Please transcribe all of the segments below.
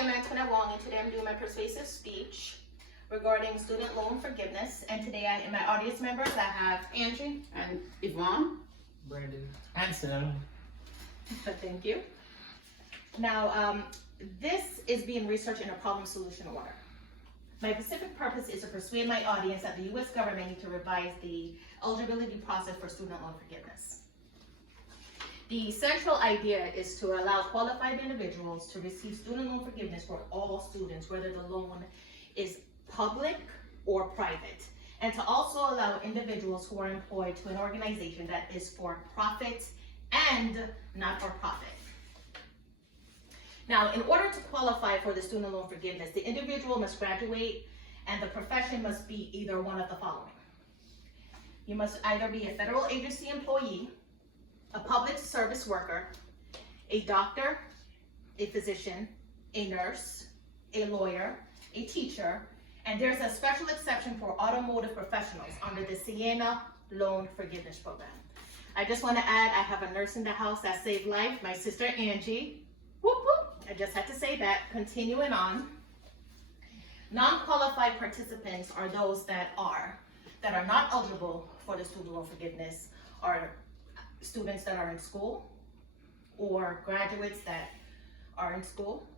I'm Antoinette Wong, and today I'm doing my persuasive speech regarding student loan forgiveness. And today in my audience members, I have Angie And Yvonne? Brandon. And Sam. Thank you. Now, this is being researched in a problem solution order. My specific purpose is to persuade my audience that the U.S. government needs to revise the eligibility process for student loan forgiveness. The central idea is to allow qualified individuals to receive student loan forgiveness for all students, whether the loan is public or private, and to also allow individuals who are employed to an organization that is for profit and not for profit. Now, in order to qualify for the student loan forgiveness, the individual must graduate and the profession must be either one of the following. You must either be a federal agency employee, a public service worker, a doctor, a physician, a nurse, a lawyer, a teacher, and there's a special exception for automotive professionals under the Siena Loan Forgiveness Program. I just want to add, I have a nurse in the house that saved life, my sister Angie. Whoop, whoop. I just had to say that. Continuing on. Non-qualified participants are those that are not eligible for the student loan forgiveness, are students that are in school or graduates that are in school,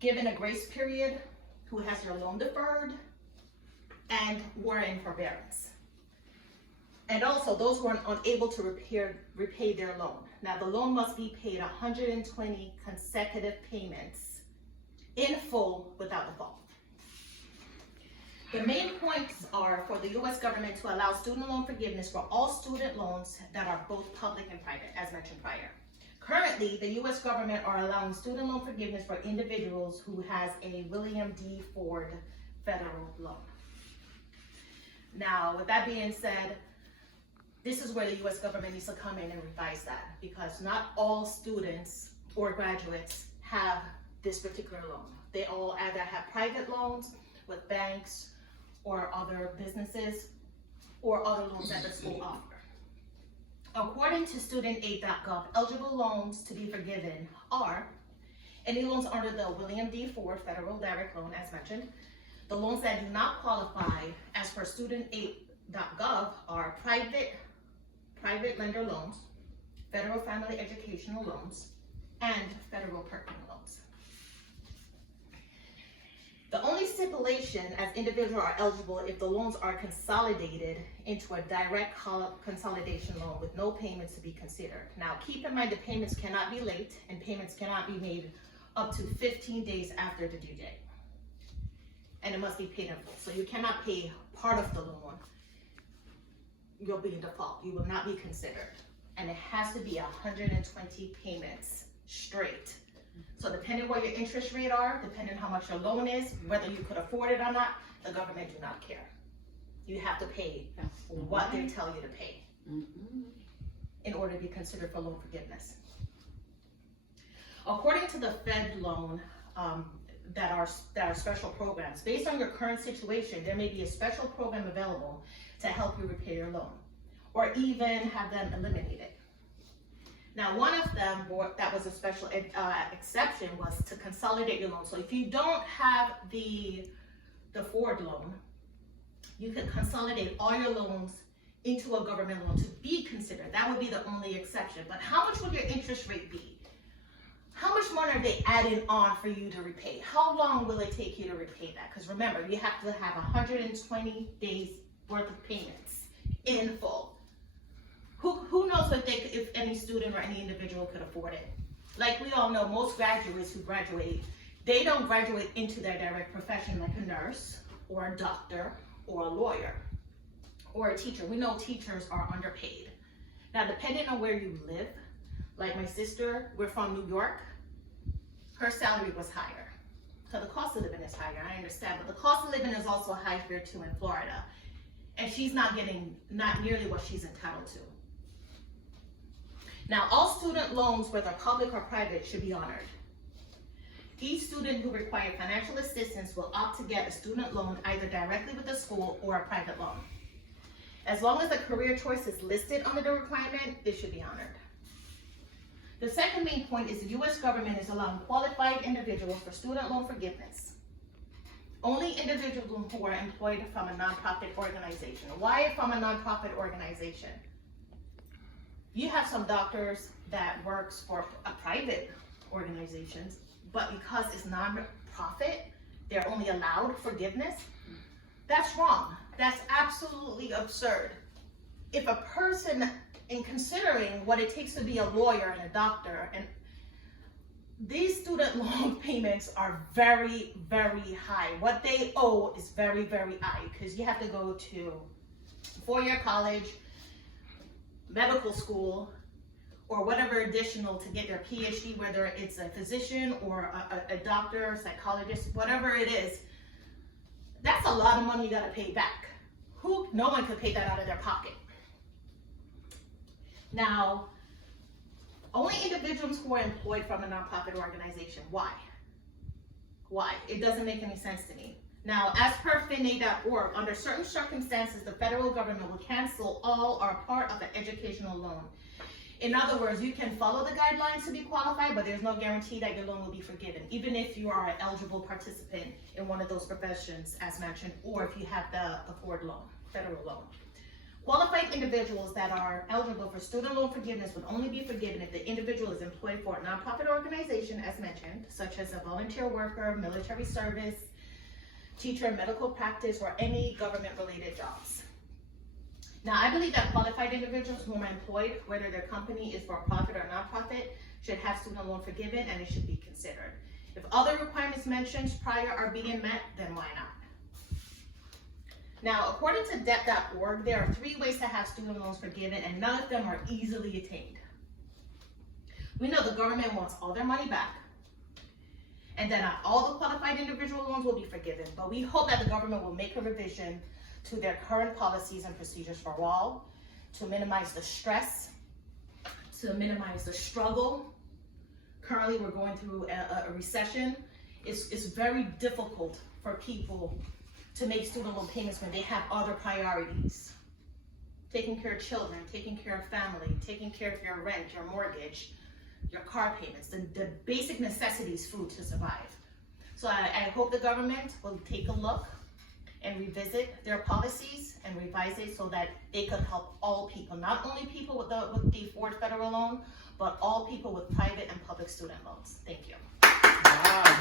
given a grace period, who has their loan deferred, and were in forbearance. And also those who are unable to repay their loan. Now the loan must be paid 120 consecutive payments in full without default. The main points are for the U.S. government to allow student loan forgiveness for all student loans that are both public and private, as mentioned prior. Currently, the U.S. government are allowing student loan forgiveness for individuals who has a William D. Ford federal loan. Now, with that being said, this is where the U.S. government needs to come in and revise that, because not all students or graduates have this particular loan. They all either have private loans with banks or other businesses or other loans that the school offer. According to studentaid.gov, eligible loans to be forgiven are any loans under the William D. Ford Federal Direct Loan, as mentioned. The loans that do not qualify as per studentaid.gov are private lender loans, federal family educational loans, and federal parking loans. The only stipulation as individuals are eligible if the loans are consolidated into a direct consolidation loan with no payments to be considered. Now, keep in mind the payments cannot be late and payments cannot be made up to 15 days after the due date. And it must be paid in full. So you cannot pay part of the loan. You'll be in default. You will not be considered. And it has to be 120 payments straight. So depending what your interest rate are, depending how much your loan is, whether you could afford it or not, the government do not care. You have to pay what they tell you to pay in order to be considered for loan forgiveness. According to the Fed loan, that are special programs, based on your current situation, there may be a special program available to help you repay your loan, or even have them eliminated. Now, one of them that was a special exception was to consolidate your loan. So if you don't have the Ford loan, you can consolidate all your loans into a government loan to be considered. That would be the only exception. But how much would your interest rate be? How much money are they adding on for you to repay? How long will it take you to repay that? Because remember, you have to have 120 days worth of payments in full. Who knows if any student or any individual could afford it? Like we all know, most graduates who graduate, they don't graduate into their direct profession like a nurse or a doctor or a lawyer or a teacher. We know teachers are underpaid. Now, depending on where you live, like my sister, we're from New York, her salary was higher. So the cost of living is higher, I understand, but the cost of living is also high here too in Florida. And she's not getting nearly what she's entitled to. Now, all student loans, whether public or private, should be honored. Each student who requires financial assistance will opt to get a student loan either directly with the school or a private loan. As long as the career choice is listed under the requirement, it should be honored. The second main point is the U.S. government is allowing qualified individuals for student loan forgiveness. Only individuals who are employed from a nonprofit organization. Why from a nonprofit organization? You have some doctors that works for a private organizations, but because it's non-profit, they're only allowed forgiveness. That's wrong. That's absolutely absurd. If a person, in considering what it takes to be a lawyer and a doctor, and these student loan payments are very, very high. What they owe is very, very high because you have to go to 4-year college, medical school, or whatever additional to get your PhD, whether it's a physician or a doctor, psychologist, whatever it is. That's a lot of money you gotta pay back. No one could pay that out of their pocket. Now, only individuals who are employed from a nonprofit organization. Why? Why? It doesn't make any sense to me. Now, as per FinAid.org, under certain circumstances, the federal government will cancel all or part of an educational loan. In other words, you can follow the guidelines to be qualified, but there's no guarantee that your loan will be forgiven, even if you are an eligible participant in one of those professions as mentioned, or if you have the Ford loan, federal loan. Qualified individuals that are eligible for student loan forgiveness would only be forgiven if the individual is employed for a nonprofit organization as mentioned, such as a volunteer worker, military service, teacher in medical practice, or any government-related jobs. Now, I believe that qualified individuals whom are employed, whether their company is for a profit or nonprofit, should have student loan forgiven and it should be considered. If other requirements mentioned prior are being met, then why not? Now, according to debt.org, there are 3 ways to have student loans forgiven and none of them are easily attained. We know the government wants all their money back and that not all the qualified individual loans will be forgiven, but we hope that the government will make a revision to their current policies and procedures for all, to minimize the stress, to minimize the struggle. Currently, we're going through a recession. It's very difficult for people to make student loan payments when they have other priorities. Taking care of children, taking care of family, taking care of your rent, your mortgage, your car payments, the basic necessities, food to survive. So I hope the government will take a look and revisit their policies and revise it so that they could help all people, not only people with the Ford federal loan, but all people with private and public student loans. Thank you. Wow.